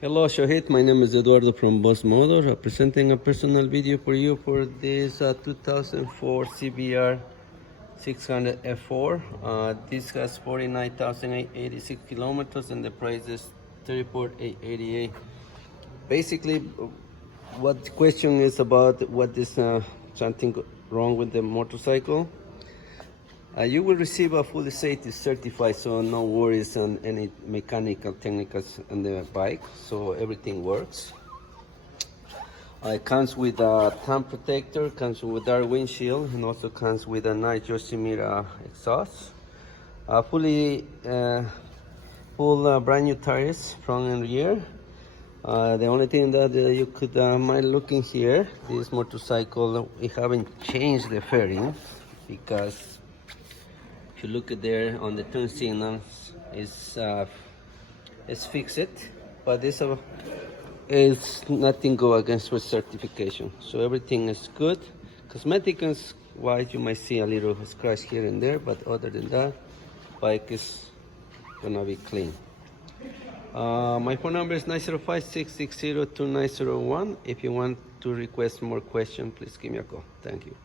Hello Shobhit, my name is Eduardo from Boss Motor, presenting a personal video for you for this 2004 CBR600F4. This has 49,886 kilometers and the price is 34,888. Basically, what the question is about, what is something wrong with the motorcycle. You will receive a fully safety certified, so no worries on any mechanical technicals on the bike, so everything works. It comes with a thumb protector, comes with our windshield, and also comes with a nice Yoshimura exhaust. Full brand new tires, front and rear. The only thing that you could mind looking here, this motorcycle, we haven't changed the fairing because if you look at there on the turn signals, it's fixed, but this is nothing go against with certification. So everything is good. Cosmetics wise, you might see a little scratch here and there, but other than that, bike is gonna be clean. My phone number is 905-660-2901. If you want to request more questions, please give me a call. Thank you.